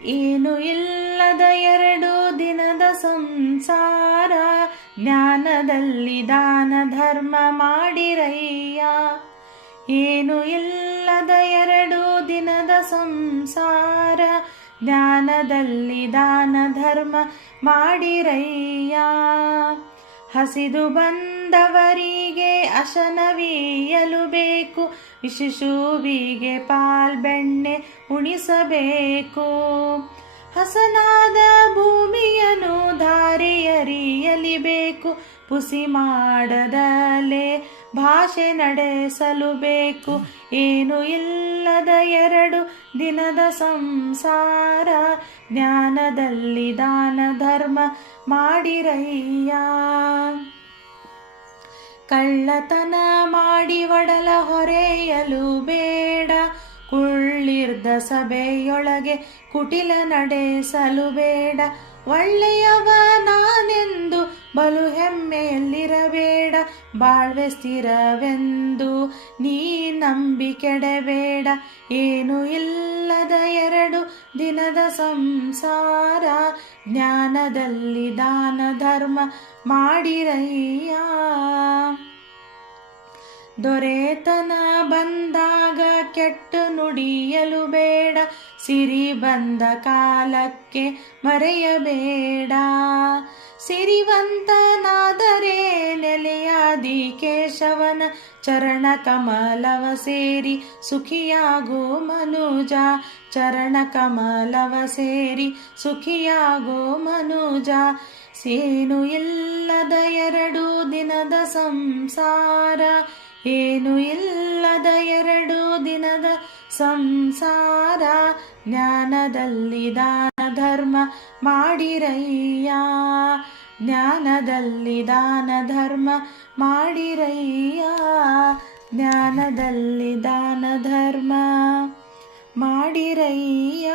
ಏನು ಇಲ್ಲದ 2 ದಿನದ ಸಂಸಾರ, ಜ್ಞಾನದಲ್ಲಿ ದಾನ ಧರ್ಮ ಮಾಡಿರಯ್ಯ. ಏನು ಇಲ್ಲದ 2 ದಿನದ ಸಂಸಾರ, ಜ್ಞಾನದಲ್ಲಿ ದಾನ ಧರ್ಮ ಮಾಡಿರಯ್ಯ. ಹಸಿದು ಬಂದವರಿಗೆ ಅಶನವೀಯಲು ಬೇಕು, ಶಿಶುವಿಗೆ ಪಾಲ್ಬೆಣ್ಣೆ ಉಣಿಸಬೇಕು. ಹಸನಾದ ಭೂಮಿಯನ್ನು ದಾರಿಯರಿಯಲಿಬೇಕು, ಪುಸಿ ಮಾಡದಲೇ ಭಾಷೆ ನಡೆಸಲು ಬೇಕು. ಏನು ಇಲ್ಲದ 2 ದಿನದ ಸಂಸಾರ, ಜ್ಞಾನದಲ್ಲಿ ದಾನ ಧರ್ಮ ಮಾಡಿರಯ್ಯ. ಕಳ್ಳತನ ಮಾಡಿ ಒಡಲ ಹೊರೆಯಲು ಬೇಡ, ಕುಳ್ಳಿರ್ದ ಸಭೆಯೊಳಗೆ ಕುಟಿಲ ನಡೆಸಲು ಬೇಡ. ಒಳ್ಳೆಯವ ನಾನೆಂದು ಬಲು ಹೆಮ್ಮೆಯಲ್ಲಿರಬೇಡ, ಬಾಳ್ವೆ ಸ್ಥಿರವೆಂದು ನೀ ನಂಬಿ ಕೆಡಬೇಡ. ಏನು ಇಲ್ಲದ 2 ದಿನದ ಸಂಸಾರ, ಜ್ಞಾನದಲ್ಲಿ ದಾನ ಧರ್ಮ ಮಾಡಿರಯ್ಯ. ದೊರೆತನ ಬಂದಾಗ ಕೆಟ್ಟು ನುಡಿಯಲು ಬೇಡ, ಸಿರಿ ಬಂದ ಕಾಲಕ್ಕೆ ಮರೆಯಬೇಡ. ಸಿರಿವಂತನಾದರೆ ನೆಲೆಯಾದಿ ಕೇಶವನ ಚರಣ ಕಮಲವ ಸೇರಿ ಸುಖಿಯಾಗೋ ಮನುಜ, ಚರಣ ಕಮಲವ ಸೇರಿ ಸುಖಿಯಾಗೋ ಮನುಜ. ಏನು ಇಲ್ಲದ 2 ದಿನದ ಸಂಸಾರ, ಏನು ಇಲ್ಲದ 2 ದಿನದ ಸಂಸಾರ, ಜ್ಞಾನದಲ್ಲಿ ದಾನ ಧರ್ಮ ಮಾಡಿರಯ್ಯ. ಜ್ಞಾನದಲ್ಲಿ ದಾನ ಧರ್ಮ ಮಾಡಿರಯ್ಯ, ಜ್ಞಾನದಲ್ಲಿ ದಾನ ಧರ್ಮ ಮಾಡಿರಯ್ಯ.